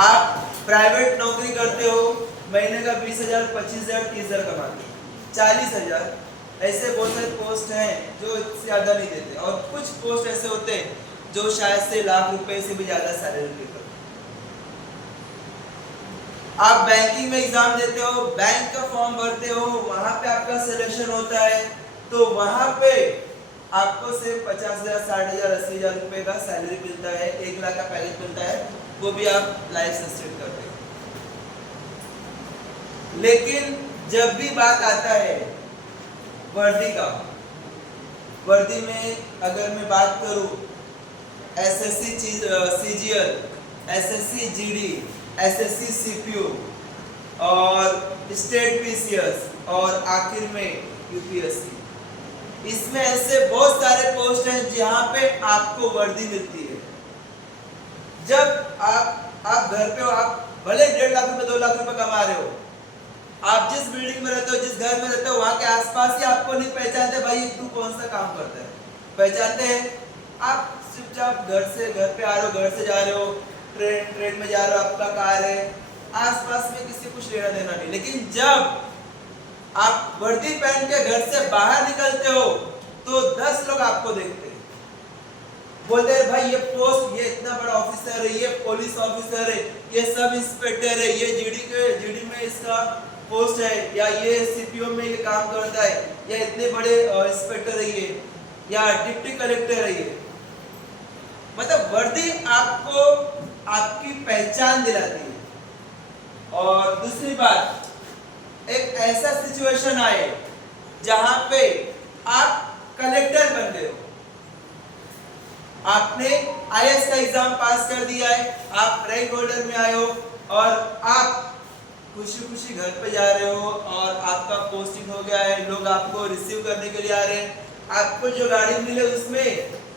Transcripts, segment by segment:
आप प्राइवेट नौकरी करते हो, महीने का 20,000, 25,000, 30,000 कमाते हो, 40,000, ऐसे बहुत सारे पोस्ट हैं जो इससे ज़्यादा नहीं देते, और कुछ पोस्ट ऐसे होते हैं जो शायद से लाख रुपए से भी ज़्यादा सैलरी देते हो। आप बैंकिंग में एग्जाम देते हो, बैंक का फॉर्म भरते हो, वहां पे आपका सिलेक्शन होता है, तो वहां पे आपको सिर्फ 50,000, 60,000, 80,000 रुपए का सैलरी मिलता है, 1 लाख का पैकेज मिलता है, वो भी आप लाइफ सस्टेन करते हो। लेकिन जब भी बात आता है वर्दी का, वर्दी में अगर मैं बात करूं SSC CGL, SSC GD, SSC CPU और स्टेट पीसीएस और आखिर में यूपीएससी, इसमें ऐसे बहुत सारे पोस्ट हैं जहां पे आपको वर्दी मिलती है। जब आप घर पे हो, आप भले 1.5 लाख रुपए 2 लाख रुपए कमा रहे हो, आप जिस बिल्डिंग में रहते हो, जिस घर में रहते हो, वहां के आसपास ही आपको नहीं पहचानते, भाई तू कौन सा काम करता है, पहचानते हैं। आप चुपचाप घर पे आ रहे हो, घर से जा रहे हो, ट्रेन में जा रहे हो, आपका कार है, आसपास में किसी कुछ लेना देना नहीं। लेकिन जब आप वर्दी पहन के घर से बाहर निकलते हो तो 10 लोग आपको देखते हैं, बोलते हैं भाई ये पोस्ट, ये इतना बड़ा ऑफिसर है, ये पुलिस ऑफिसर है, ये सब इंस्पेक्टर है, ये जीडी में इसका पोस्ट है, या ये सीपीओ में ये काम करता है, या इतने बड़े इंस्पेक्टर है ये, या डिप्टी कलेक्टर है ये। मतलब वर्दी आपको आपकी पहचान दिलाती है। और दूसरी बात, एक ऐसा सिचुएशन आए जहां पे आप कलेक्टर बन गए हो, आपने आईएएस का एग्जाम पास कर दिया है, आप रैंक होल्डर में आए हो, और आप खुशी खुशी घर पे जा रहे हो, और आपका पोस्टिंग हो गया है, लोग आपको रिसीव करने के लिए आ रहे हैं, आपको जो गाड़ी मिले उसमें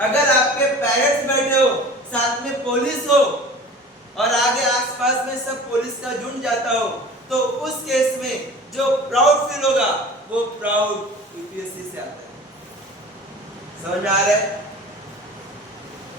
अगर आपके पेरेंट्स बैठे हो, साथ में पुलिस हो, और आगे आसपास में सब पुलिस का झुंड जाता हो, तो उस केस में जो प्राउड फील होगा वो प्राउड यूपीएससी से आता है। समझ में आ रहा है?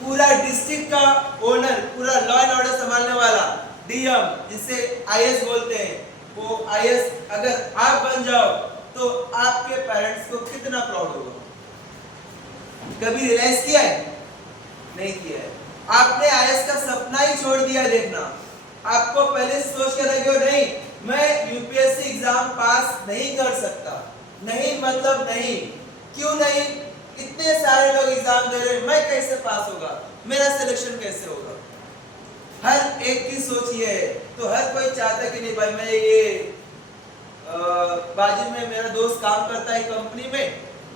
पूरा डिस्ट्रिक्ट का ओनर, पूरा लॉ एंड ऑर्डर संभालने वाला डीएम, जिसे आईएएस बोलते हैं, वो आईएएस अगर आप बन जाओ तो आपके पेरेंट्स को कितना प्राउड होगा। कभी रियलाइज किया है? नहीं किया है। आपने आईएएस का सपना ही छोड़ दिया देखना। आपको पहले सोच के रखे हो, नहीं मैं यूपीएससी एग्जाम पास नहीं कर सकता, नहीं मतलब नहीं, क्यों नहीं, इतने सारे लोग एग्जाम दे रहे हैं, मैं कैसे पास होगा, मेरा सिलेक्शन कैसे होगा। हर एक की सोच ये है। तो हर कोई चाहता है कि नहीं भाई मैं ये बाजू में मेरा दोस्त काम करता है कंपनी में,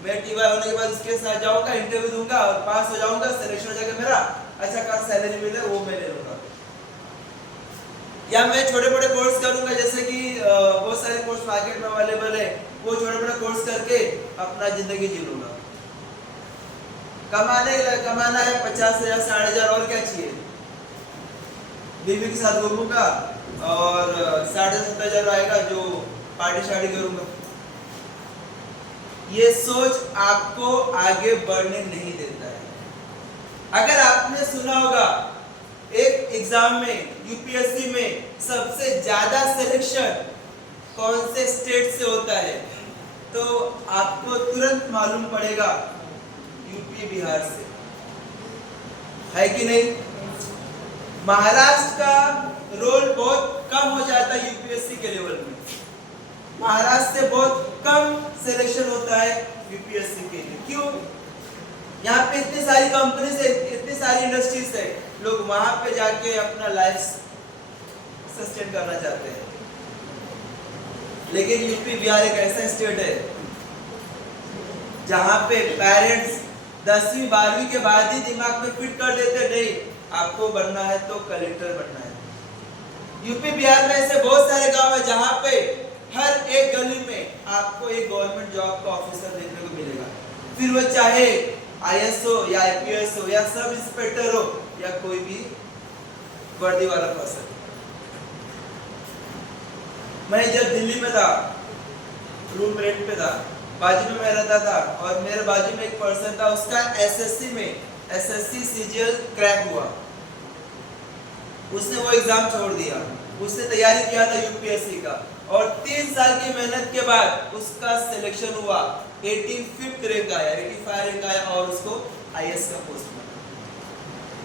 मैं टीवाई होने के बाद इसके साथ जाऊंगा, इंटरव्यू दूंगा और पास हो जाऊंगा, सिलेक्शन हो जाएगा मेरा, अच्छा खासा सैलरी मिले वो मैं ले लूंगा। या मैं छोटे मोटे कोर्स करूंगा, जैसे कि बहुत सारे कोर्स मार्केट में अवेलेबल है, वो छोटे मोटे कोर्स करके अपना जिंदगी जी लूंगा। कमाना है 50,000, 60,000, और क्या चाहिए, बीवी के साथ घूमूंगा और 60,000-70,000 आएगा जो पार्टी शार्टी करूंगा। ये सोच आपको आगे बढ़ने नहीं देता है। अगर आपने सुना होगा एक एग्जाम में, यूपीएससी में सबसे ज्यादा सिलेक्शन कौन से स्टेट से होता है, तो आपको तुरंत मालूम पड़ेगा यूपी बिहार से, है कि नहीं। महाराष्ट्र का रोल बहुत कम हो जाता है यूपीएससी के लेवल में, महाराष्ट्र से बहुत कम सिलेक्शन होता है यूपीएससी के लिए। क्यों? यहाँ पे इतनी सारी कंपनीज है, इतनी सारी इंडस्ट्रीज है, लोग वहां पे जाके अपना लाइफ सस्टेन करना चाहते हैं। लेकिन यूपी बिहार एक ऐसा स्टेट है जहां पे पेरेंट्स 10वीं 12वीं के बाद ही दिमाग में फिट कर देते, नहीं आपको बनना है तो कलेक्टर बनना है। यूपी बिहार में ऐसे बहुत सारे गांव है जहां पे हर एक गली में आपको एक गवर्नमेंट जॉब का ऑफिसर देखने को मिलेगा, फिर वो चाहे आईएएस हो या आईपीएस हो या सब इंस्पेक्टर हो या कोई भी वर्दी वाला पर्सन। मैं जब दिल्ली में था, रूम रेंट पे था, बाजू में मैं रहता था, और मेरे बाजू में एक पर्सन था, उसका एसएससी में एसएससी सीजीएल क्रैक हुआ। उसने वो एग्जाम छोड़ दिया, उसने तैयारी किया था यूपीएससी का, और 3 साल की मेहनत के बाद उसका सिलेक्शन हुआ, 85 रैंक आया, 85 रैंक आया और उसको आईएएस का पोस्ट मिला।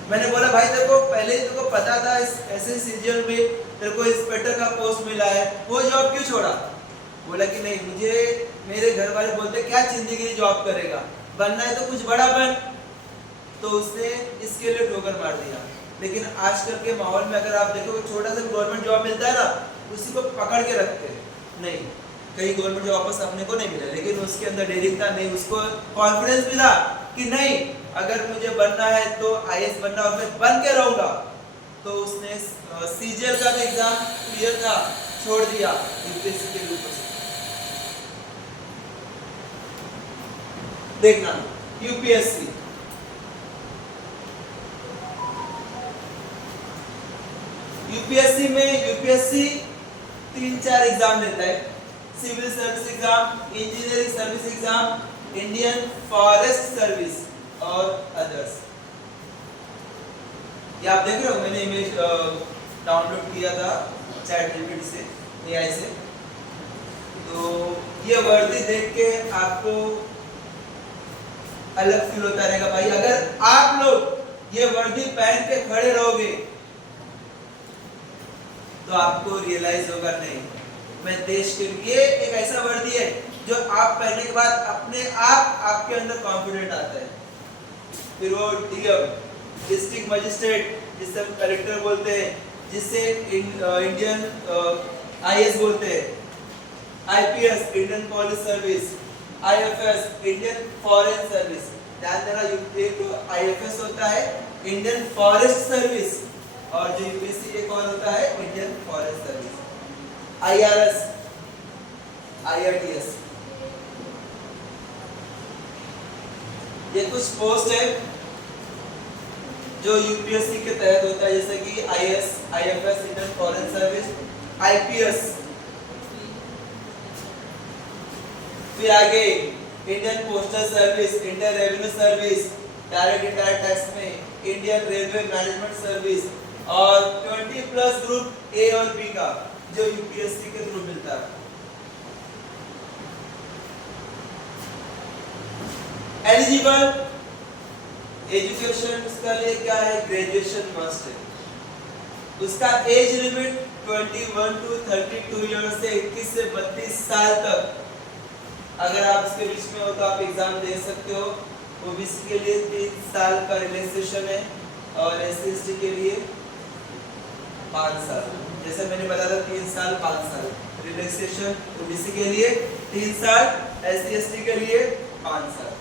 मैंने बोला भाई तेरे को पहले ही तेरे को पता था इस ऐसे सीजन में तेरे को इंस्पेक्टर का पोस्ट मिला है, वो जॉब क्यों छोड़ा? बोला कि नहीं, मुझे मेरे घर वाले बोलते क्या जिंदगी जॉब करेगा, बनना है तो कुछ बड़ा बन, तो उसने इसके लिए ठोकर मार दिया। लेकिन आजकल के माहौल में अगर आप देखो छोटा सा गवर्नमेंट जॉब मिलता है ना, उसी को पकड़ के रखते हैं। नहीं, कई गवर्नमेंट जॉब वापस अपने को नहीं मिला, लेकिन उसके अंदर डेयरिंग था, नहीं उसको कॉन्फिडेंस भी था कि नहीं अगर मुझे बनना है तो आईएएस बनना और मैं बन के रहूंगा। तो उसने सीजीएल का भी एग्जाम क्लियर था, छोड़ दिया यूपीएससी के रूप में। देखना यूपीएससी में यूपीएससी 3-4 एग्जाम लेता है, civil service exam, engineering service exam, Indian forest service और अदर्स। ये आप देख रहे हो, मैंने इमेज डाउनलोड किया था चैट जीपीटी से, एआई से। तो ये वर्दी देख के आपको अलग फील होता रहेगा भाई, अगर आप लोग ये वर्दी पहन के खड़े रहोगे तो आपको रियलाइज होगा नहीं, मैं देश के लिए एक ऐसा वर्दी है जो आप पहनने के बाद अपने आप आपके अंदर कॉन्फिडेंट आता है। फिर वो डीएम, डिस्ट्रिक्ट मजिस्ट्रेट, जिसे हम कलेक्टर बोलते हैं, जिसे इंडियन आईएएस बोलते हैं, IPS Indian police service, IFS Indian foreign service. ध्यान देना, एक आईएफएस होता है इंडियन फॉरेस्ट सर्विस, और जो यूपीएससी एक और होता है Indian forest service. IRS, IRTS, ये कुछ पोस्ट है जो यूपीएससी के तहत होता है, जैसे कि IAS, IFS Indian foreign service, IPS, फिर आगे Indian postal service, Indian revenue service, direct indirect tax में इंडियन रेलवे मैनेजमेंट सर्विस, और 20+ ग्रुप ए और बी का जो यूपीएससी के थ्रू मिलता है। एलिजिबल एजुकेशन उसका लिए क्या है, ग्रेजुएशन मस्ट है। उसका एज लिमिट 21 to 32 ईयर से 21 से 32 साल तक। अगर आप इसके बीच में हो तो आप एग्जाम दे सकते हो। ओबीसी के लिए 3 साल का रिलैक्सेशन है और एससी एसटी के लिए 5 साल। जैसे मैंने बताया था 3 साल 5 साल रिलैक्सेशन ओबीसी के लिए, 3 साल एससी एसटी के लिए 5 साल।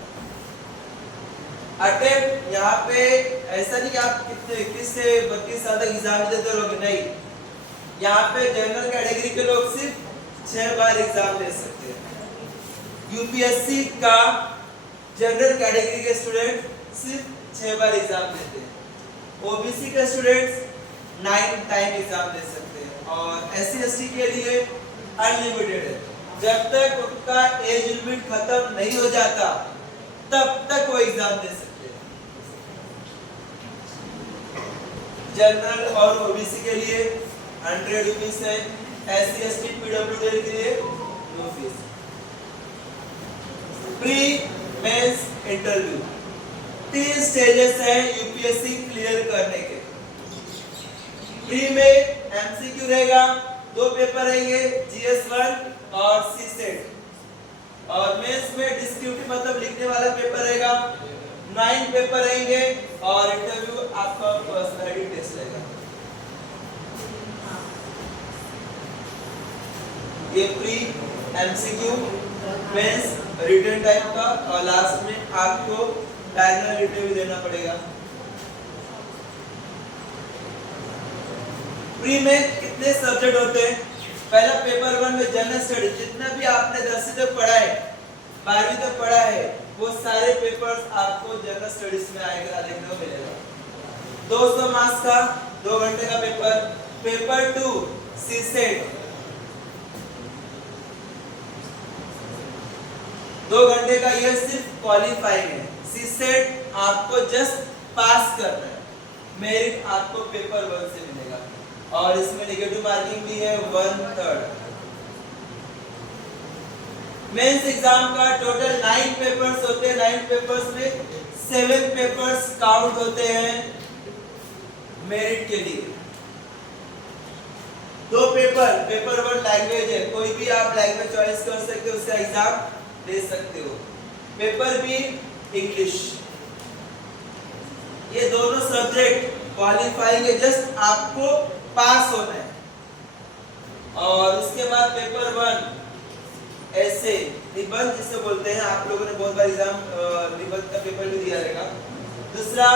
अटेम्प्ट यहाँ पे ऐसा नहीं कि आप कितने 21 से 32 साल तक एग्जाम देते रहोगे, नहीं। यहाँ पे जनरल कैटेगरी के लोग सिर्फ 6 बार एग्जाम दे सकते हैं। यूपीएससी का जनरल कैटेगरी के स्टूडेंट सिर्फ 6 बार एग्जाम देते हैं। ओबीसी के स्टूडेंट्स 9 टाइम एग्जाम दे सकते हैं, और एससी एसटी के लिए अनलिमिटेड है। जब तक उनका एज लिमिट खत्म नहीं हो जाता तब तक वो एग्जाम दे सकते हैं। जनरल और ओबीसी के लिए 100 रुपीज है, एससी एसटी पीडब्ल्यूडी के लिए no fee. Pre mains interview 3 stages हैं यूपीएससी क्लियर करने के। प्री में एमसीक्यू रहेगा, 2 पेपर रहेंगे, जीएस1 और सीसेट, और मेंस में डिस्क्रिप्टिव मतलब लिखने वाला पेपर रहेगा, 9 पेपर रहेंगे, और इंटरव्यू आपका पर्सनालिटी टेस्ट रहेगा। ये pre, MCQ, mains, written type का, और लास्ट में आपको फाइनल इंटरव्यू देना पड़ेगा। प्री में कितने सब्जेक्ट होते हैं? पहला पेपर 1 में जनरल स्टडी, जितना भी आपने 10वीं तक पढ़ा है, 12वीं तक पढ़ा है, वो सारे पेपर्स आपको जनरल स्टडीज में आएगा, देखने को मिलेगा। 200 मार्क्स का 2 घंटे का पेपर। पेपर 2 सीसेट, 2 घंटे का, ये सिर्फ क्वालिफाइंग है। सीसेट आपको जस्ट पास करना है, मेरिट आपको पेपर 1 से मिलेगा। और इसमें नेगेटिव मार्किंग भी है 1/3। मेंस एग्जाम का टोटल 9 पेपर्स होते हैं। 9 पेपर्स में 7 पेपर्स काउंट होते हैं मेरिट के लिए। 2 पेपर 1 लैंग्वेज है, कोई भी आप लैंग्वेज चॉइस कर सकते हो, उसका एग्जाम दे सकते हो। पेपर भी इंग्लिश। ये दोनों सब्जेक्ट क्वालिफाइंग है, जस्ट आपको पास होना है। और उसके बाद पेपर 1 ऐसे निबंध जिसे बोलते हैं, आप लोगों ने बहुत बार एग्जाम निबंध का पेपर भी दिया रहेगा। दूसरा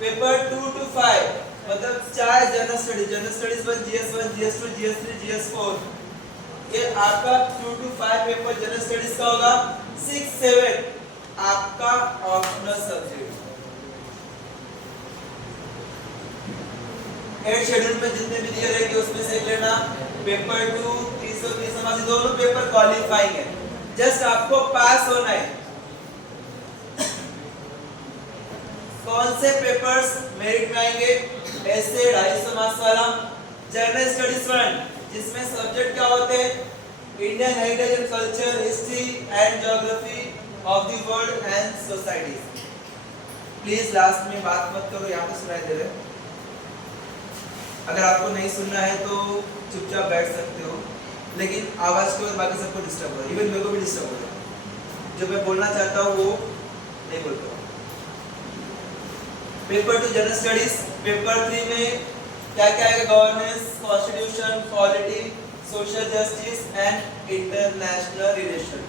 पेपर 2 to 5 मतलब 4 general studies 1, GS1, GS2, GS3, GS4। ये आपका 2 to 5 पेपर जनरल स्टडीज का होगा। 6, 7 आपका ऑप्शनल सब्जेक्ट। 8 शेड्यूल में जितने भी दिए रहेंगे उसमें से लेना। पेपर 2 330 समाज दोनों पेपर क्वालिफाइंग है, जस्ट आपको पास होना है। कौन से पेपर्स मेरिट में आएंगे? ऐसे 250 मार्क्स वाला जनरल स्टडीज 1 जिसमें सब्जेक्ट क्या होते हैं? Indian heritage and culture, history and geography of the world and societies. Please last में बात मत करो, यहाँ पे सुनाई दे रहे हैं। अगर आपको नहीं सुनना है तो चुपचाप बैठ सकते हो, लेकिन आवाज की वजह बाकी सबको डिस्टर्ब हो रहा है, इवन मेरे को भी डिस्टर्ब हो रहा है। जो मैं बोलना चाहता हूँ वो नहीं बोल पाऊँ। Paper 2 general studies. पेपर 3 में क्या क्या आएगा? Governance, constitution, polity, social justice and international relation.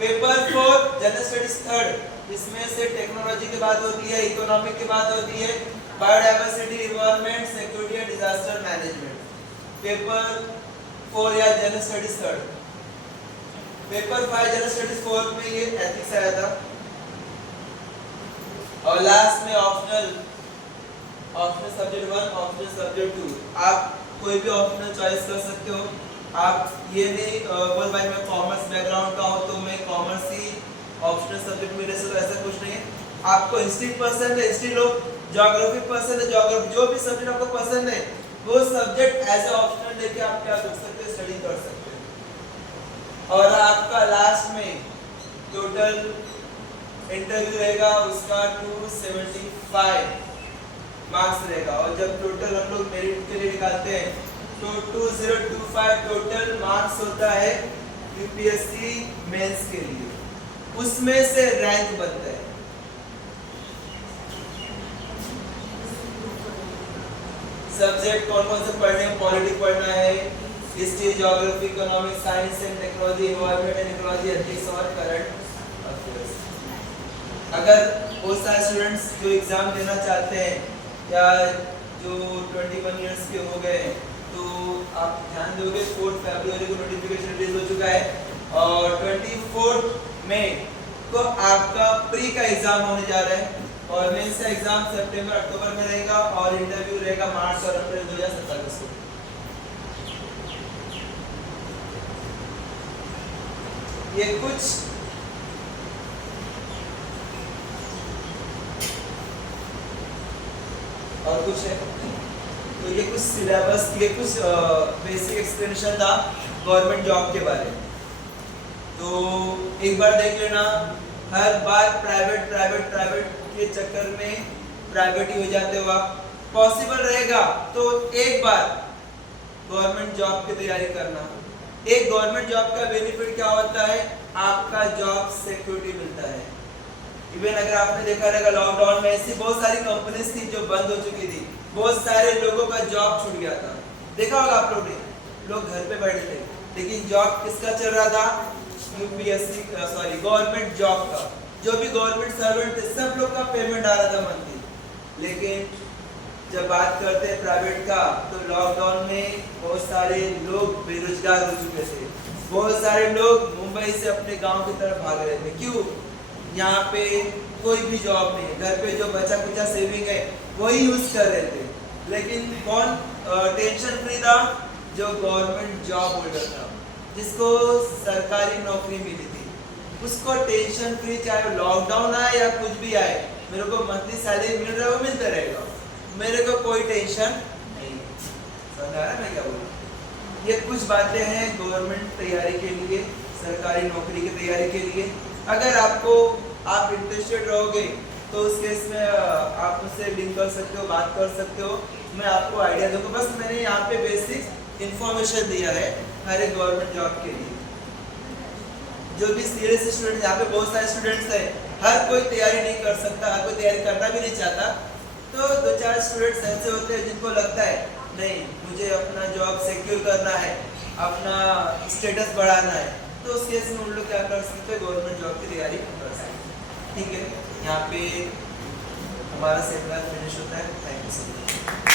Paper 4 general studies 3 इसमें से टेक्नोलॉजी की बात होती है, इकोनॉमिक की बात होती है, biodiversity, environment, security and disaster management. Paper 4 या general studies 3। Paper 5 general studies 4 में ये एथिक्स आया था। और लास्ट में ऑप्शनल सब्जेक्ट 1, ऑप्शनल सब्जेक्ट 2। आप कोई भी ऑप्शनल चॉइस कर सकते हो। आप ये नहीं बोल भाई मैं कॉमर्स बैकग्राउंड का हूँ तो मैं कॉमर्स ही ऑप्शनल सब्जेक्ट मेरे से, तो ऐसा कुछ नहीं है। आपको हिस्ट्री पसंद है हिस्ट्री लो, ज्योग्राफी पसंद है ज्योग्राफी, जो भी सब्जेक्ट आपको पसंद है वो सब्जेक्ट एज ए ऑप्शनल लेके आप क्या कर सकते हो? स्टडी कर सकते हो। और आपका लास्ट में टोटल इंटरव्यू रहेगा, उसका 275 मार्क्स रहेगा। और जब टोटल हम लोग मेरिट के लिए निकालते हैं तो 2025 टोटल मार्क्स होता है यूपीएससी मेंस के लिए, उसमें से रैंक बनता है। सब्जेक्ट कौन कौन से पढ़ने हैं? पॉलिटिक्स पढ़ना है, history, geography, economics, science and technology, environment and ecology, ethics और करंट अफेयर्स। अगर बहुत सारे स्टूडेंट्स जो एग्जाम देना चाहते हैं या जो 21 इयर्स के हो गए हैं तो आप ध्यान दोगे 4 फरवरी को नोटिफिकेशन रिलीज हो चुका है और 24 मई को आपका प्री का एग्जाम होने जा रहा है और मेंस का एग्जाम सितंबर अक्टूबर में रहेगा और इंटरव्यू रहेगा मार्च और अप्रैल 2027 को। ये कुछ और कुछ है तो ये कुछ सिलेबस, ये कुछ बेसिक एक्सप्लेनेशन था गवर्नमेंट जॉब के बारे में। तो एक बार देख लेना, हर बार प्राइवेट के चक्कर में प्राइवेट ही हो जाते हो आप। पॉसिबल रहेगा तो एक बार गवर्नमेंट जॉब की तैयारी करना। एक गवर्नमेंट जॉब का बेनिफिट क्या होता है? आपका जॉब सिक्योरिटी मिलता है। इवन अगर आपने देखा रहेगा लॉकडाउन में ऐसी बहुत सारी कंपनीज थी जो बंद हो चुकी थी, बहुत सारे लोगों का जॉब छूट गया था, देखा होगा आप लोग ने, लोग घर पे बैठे थे, लेकिन जॉब किसका चल रहा था? यूपीएससी गवर्नमेंट जॉब का। जो भी गवर्नमेंट सर्वेंट थे सब लोग का पेमेंट आ रहा था मंथली। लेकिन जब बात करते हैं प्राइवेट का तो लॉकडाउन में बहुत सारे लोग बेरोजगार हो चुके थे, बहुत सारे लोग मुंबई से अपने गांव की तरफ भाग रहे थे। क्यों? यहाँ पे कोई भी जॉब नहीं है, घर पे जो बचा कुचा सेविंग है वही यूज कर रहे थे। लेकिन कौन टेंशन फ्री था? जो गवर्नमेंट जॉब होल्डर था, जिसको सरकारी नौकरी मिली थी, उसको टेंशन फ्री, चाहे लॉकडाउन आए या कुछ भी आए, मेरे को मंथली सैलरी मिल रहा है वो मिलता रहेगा। मेरे को कोई टेंशन नहीं। समझ आ रहा है मैं क्या बोल रहा हूँ? ये कुछ बातें हैं गवर्नमेंट तैयारी के लिए, सरकारी नौकरी की तैयारी के लिए। अगर आप इंटरेस्टेड रहोगे तो उस केस में आप मुझसे लिंक कर सकते हो, बात कर सकते हो, मैं आपको आइडिया दूंगा। बस मैंने यहाँ पे बेसिक इन्फॉर्मेशन दिया है हर एक गवर्नमेंट जॉब के लिए। जो भी सीरियस स्टूडेंट, यहाँ पे बहुत सारे स्टूडेंट्स हैं, हर कोई तैयारी नहीं कर सकता, हर कोई तैयारी करना भी नहीं चाहता। तो 2-4 स्टूडेंट्स ऐसे होते हैं जिनको लगता है नहीं मुझे अपना जॉब सिक्योर करना है, अपना स्टेटस बढ़ाना है, तो उस केस में उन लोग क्या कर सकते हैं, गवर्नमेंट जॉब की तैयारी कर सकते हैं। ठीक है, यहाँ पे हमारा सेमिनार फिनिश होता है। Thank you so much.